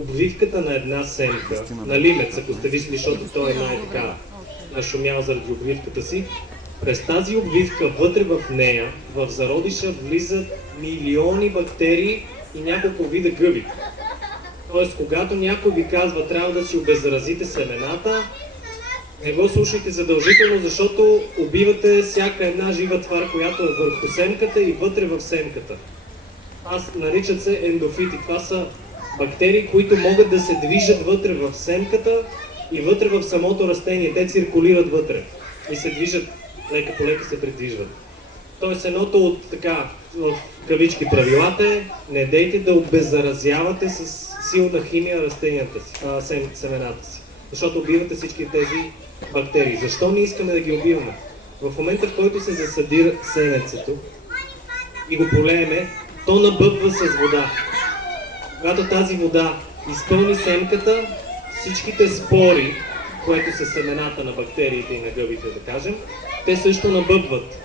обвивката на една семка, на лимец, ако сте виждали, защото той е най-така нашумял заради обвивката си, през тази обвивка, вътре в нея, в зародиша влизат милиони бактерии и няколко вида гъби. Тоест, когато някой ви казва, трябва да си обеззаразите семената, не го слушайте задължително, защото убивате всяка една жива твар, която е върху семката и вътре в семката. Наричат се ендофити. Това са бактерии, които могат да се движат вътре в семката и вътре в самото растение. Те циркулират вътре и се движат, лека по лека се придвижват. Тоест едното от така, в кавички правилата е, не дейте да обеззаразявате с силна химия растенията си, семената си. Защото убивате всички тези бактерии. Защо не искаме да ги убиваме? В момента, в който се засади семенцето и го полееме, то набъбва с вода. Когато тази вода изпълни семката, всичките спори, което са семената на бактериите и на гъбите, да кажем, те също набъбват.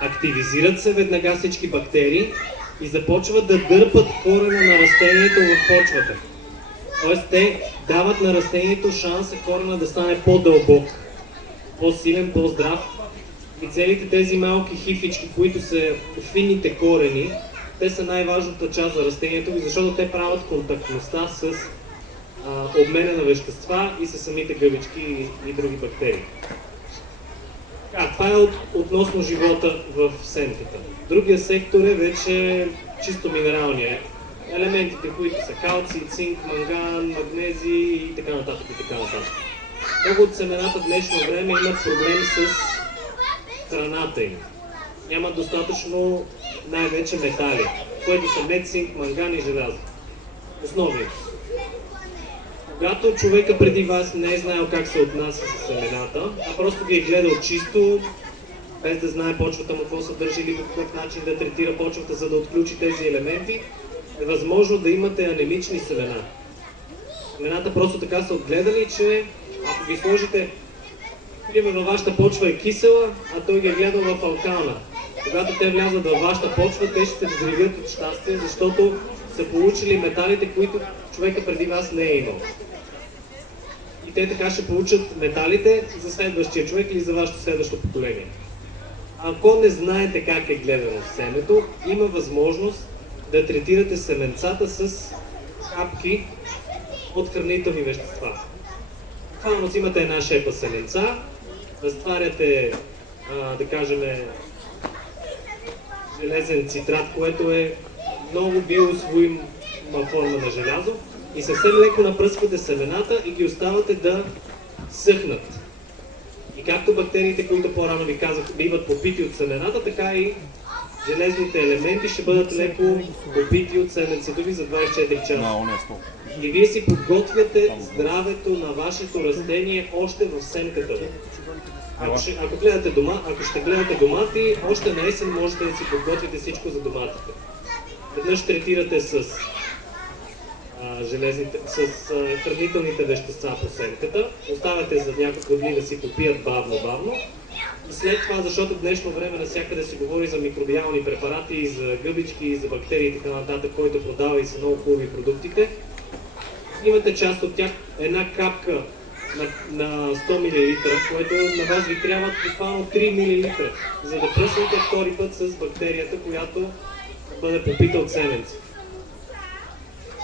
Активизират се веднага всички бактерии и започват да дърпат корена на растението в почвата. Тоест те дават на растението шанса корена да стане по-дълбок, по-силен, по-здрав. И целите тези малки хифички, които са финните корени, те са най-важната част за растението, защото те правят контактността с обмена на вещества и с самите гъбички и други бактерии. Това е относно живота в семката. Другия сектор е вече чисто минералния. Елементите, които са калций, цинк, манган, магнезий и така нататък и така нататък. Много от семената в днешно време имат проблем с храната им. Нямат достатъчно най-вече метали, които са мед, цинк, манган и желязо. Основни. Когато човека преди вас не е знаел как се отнася с семената, а просто ги е гледал чисто, без да знае почвата му какво съдържа или по какъв начин да третира почвата, за да отключи тези елементи, е възможно да имате анемични семена. Семената просто така са отгледали, че ако ги сложите, примерно вашата почва е кисела, а той ги е гледал в алкална. Когато те влязат във вашата почва, те ще се взривят от щастие, защото са получили металите, които човека преди вас не е имал. И те така ще получат металите за следващия човек или за вашето следващо поколение. Ако не знаете как е гледано семето, има възможност да третирате семенцата с капки от хранителни вещества. Буквално взимате една шепа семенца, разтваряте, да кажем, железен цитрат, което е много биоусвоима форма на желязо, и съвсем леко напръсквате семената и ги оставате да съхнат. И както бактериите, които по-рано ви казах, биват попити от семената, така и железните елементи ще бъдат леко попити от семенцето ви за 24 часа. И вие си подготвяте здравето на вашето растение още в семката. Ако ще гледате домати, още на есен можете да си подготвите всичко за доматите. Веднъж третирате с хранителните вещества по семката, оставяте за няколко дни да си попият бавно. И след това, защото в днешно време навсякъде се говори за микробиални препарати, и за гъбички, и за бактерии и така нататък, който продава и са много хубави продуктите, имате част от тях, една капка на 100 мл, което на вас ви трябва буквално 3 мл, за да пръснете втори път с бактерията, която бъде попита от семенци.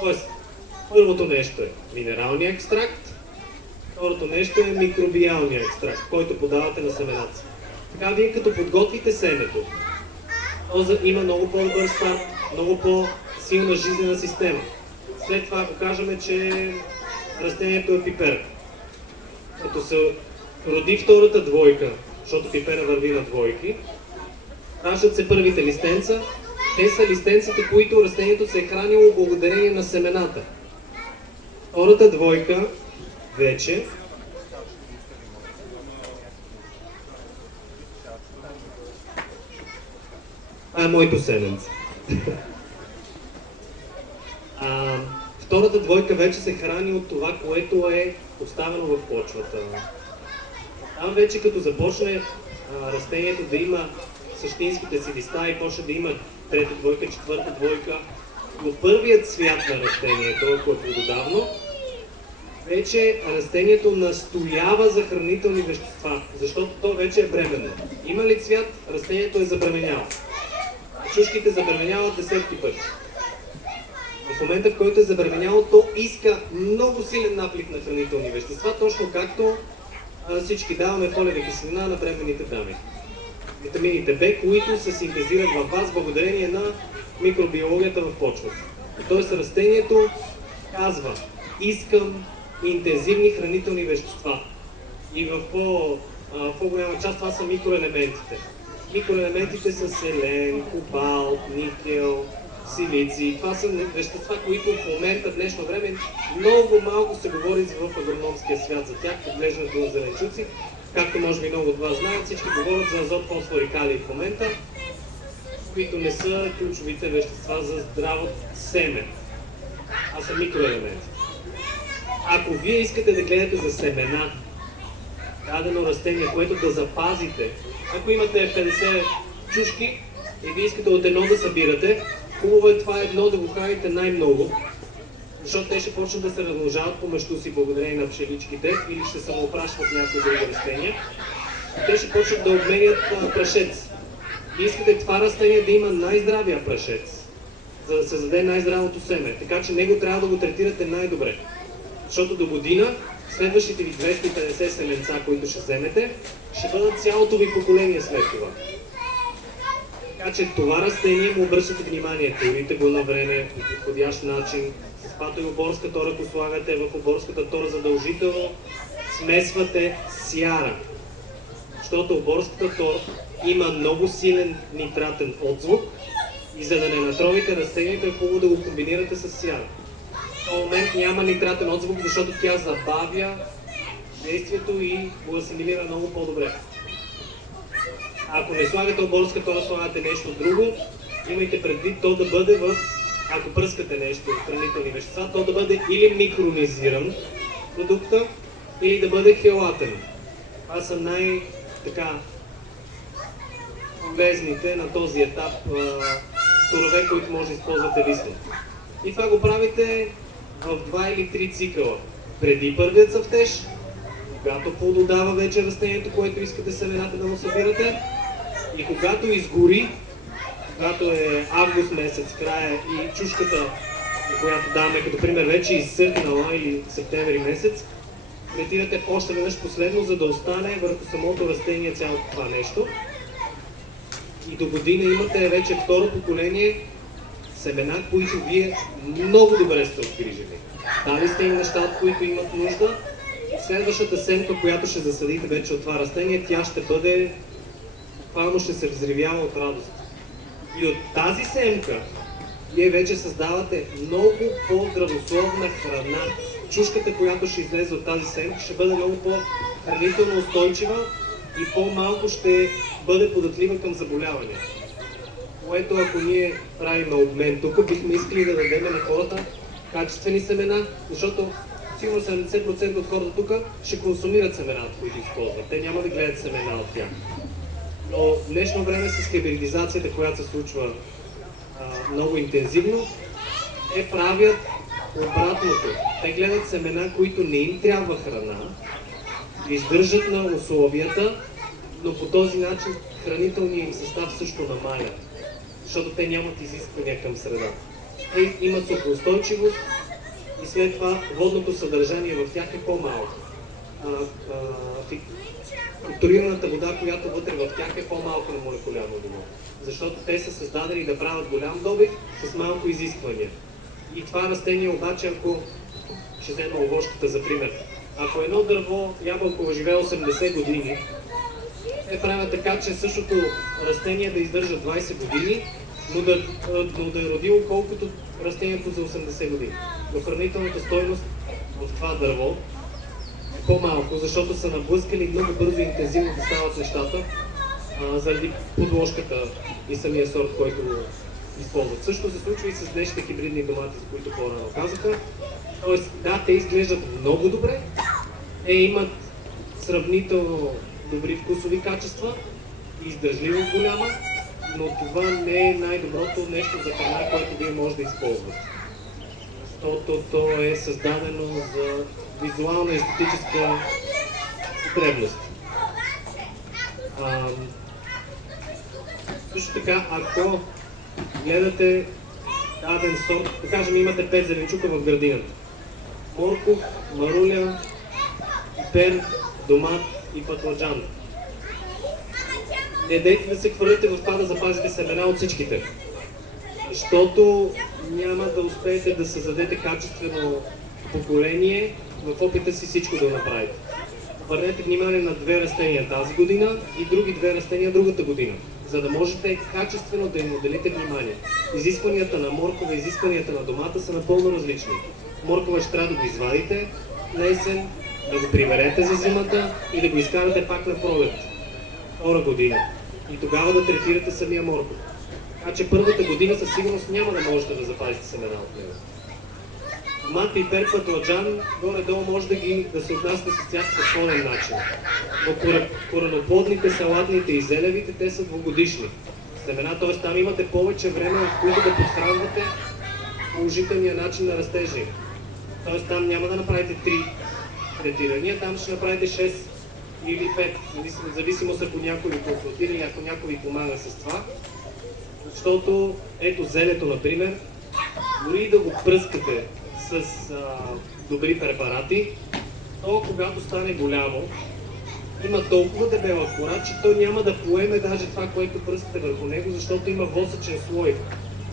Тоест, първото нещо е минералния екстракт, второто нещо е микробиалния екстракт, който подавате на семената. Така вие като подготвите семето, то има много по-добър старт, много по-силна жизнена система. След това, ако кажем, че растението е пипер, като се роди втората двойка, защото пипера върви на двойки, раждат се първите листенца. Те са листенците, които растението се е хранило благодарение на семената. Втората двойка вече това е моето семенце. Втората двойка вече се храни от това, което е оставено в почвата. Там вече като започне растението да има същинските си листа и почне да има трета двойка, четвърта двойка в първият цвят на растението, ако е плододавно, вече растението настоява за хранителни вещества, защото то вече е бременно. Има ли цвят, растението е забременяло. Чушките забременяват десетки пъти. В момента, в който е забременяло, то иска много силен наплив на хранителни вещества, точно както всички даваме фолиева киселина на бременните дами. Витамините В, които се синтезират във вас благодарение на микробиологията в почвата. Тоест растението казва: искам интензивни хранителни вещества. И в по-голяма част това са микроелементите. Микроелементите са селен, кобалт, никел, силици. Това са вещества, които в момента, в днешно време, много малко се говори в агрономския свят за тях, отглеждането на зеленчуци. Както може би много от вас знаят, всички говорят за азот, фосфор и калий в момента, които не са ключовите вещества за здраво семе, а са микроелементи. Ако вие искате да гледате за семена, дадено растение, което да запазите, ако имате 50 чушки и вие искате от едно да събирате, хубаво е това едно да го храните най-много, защото те ще почнат да се размножават помежду си благодарение на пчеличките или ще самоопрашват някои други растения. Те ще почнат да обменят прашец. И искате това растение да има най-здравия прашец, за да се създаде най-здравото семе. Така че него трябва да го третирате най-добре. Защото до година следващите ви 250 семенца, които ще вземете, ще бъдат цялото ви поколение след това. Така че това растение му обръщате внимание, турите го на време, по подходящ начин. С пато и оборска тора го слагате, в оборската тора задължително смесвате сяра. Защото оборската тора има много силен нитратен отзвук и за да не натровите растението е хубаво да го комбинирате с сяра. В този момент няма нитратен отзвук, защото тя забавя действието и го асимилира много по-добре. Ако не слагате оборска тора, слагате нещо друго, имайте предвид то да бъде ако пръскате нещо от хранителни вещества, то да бъде или микронизиран продукта, или да бъде хелатен. Това са полезните на този етап торове, които може да използвате лично. И това го правите в 2 или 3 цикъла. Преди първият цъфтеж, когато плододава вече растението, което искате семената да му събирате, и когато изгори, когато е август месец, края и чушката, която даваме като пример, вече изсъхнала или септември месец, третирате още веднъж последно, за да остане върху самото растение цялото това нещо. И до година имате вече второ поколение семена, които вие много добре сте отгрижили. Дали сте им нещата, които имат нужда. И следващата семка, която ще засадите вече от това растение, тя ще бъде, буквално ще се взривява от радост. И от тази семка вие вече създавате много по-здравословна храна. Чушката, която ще излезе от тази семка, ще бъде много по-хранително устойчива и по-малко ще бъде податлива към заболявания. Което ако ние правим обмен тук, бихме искали да дадем на хората качествени семена, защото сигурно 70% от хората тук ще консумират семената, които използват. Те няма да гледат семена от тях. Но в днешно време с хибридизацията, която се случва много интензивно, те правят обратното. Те гледат семена, които не им трябва храна, издържат на условията, но по този начин хранителният им състав също намаля, защото те нямат изисквания към средата. Те имат сухоустойчивост и след това водното съдържание в тях е по-малко. Структурираната вода, която вътре в тях е по-малко на молекулярно ниво. Защото те са създадени да правят голям добив с малко изисквания. И това растение обаче, ако ще взема овошката за пример, ако едно дърво ябълково живее 80 години, те правят така, че същото растение да издържа 20 години, но да е родило колкото растението за 80 години. Но хранителната стойност от това дърво е по-малко, защото са наблъскали много бързо и интензивно да стават нещата заради подложката и самия сорт, който го използват. Също се случва и с днешните хибридни домати, за които по-рано казаха. Тоест, да, те изглеждат много добре, те имат сравнително добри вкусови качества, издържливост голяма, но това не е най-доброто нещо за храна, което вие може да използвате. Защото то е създадено за визуална и естетическа потребност. Също така, ако гледате даден сорт, да кажем имате 5 зеленчука в градината. Морков, маруля, пипер, домат и патладжан. Не дейте да се хвърлите в това да запазите семена от всичките, защото няма да успеете да създадете качествено поколение в опита си всичко да направите. Обърнете внимание на 2 растения тази година и други 2 растения другата година, за да можете качествено да им отделите внимание. Изискванията на моркова и изискванията на домата са напълно различни. Моркова ще трябва да го извадите на есен, да го приберете за зимата и да го изкарате пак на пролет, втора година. И тогава да третирате самия морков. Така че първата година със сигурност няма да можете да запазите семена от него. Домат, пипер, патладжан, горе-долу може да се отнасяте с тях по сходен начин. Но кореноплодните, салатните и зелевите, те са двугодишни семена, т.е. там имате повече време, в които да подхранвате положителния начин на растежа им. Т.е. там няма да направите 3 третирания, там ще направите 6 или 5, в зависимост ако някой ви консултира и ако някой ви помага с това. Защото ето зелето, например, дори да го пръскате с добри препарати, то когато стане голямо, има толкова дебела кора, че то няма да поеме даже това, което пръскате върху него, защото има восъчен слой,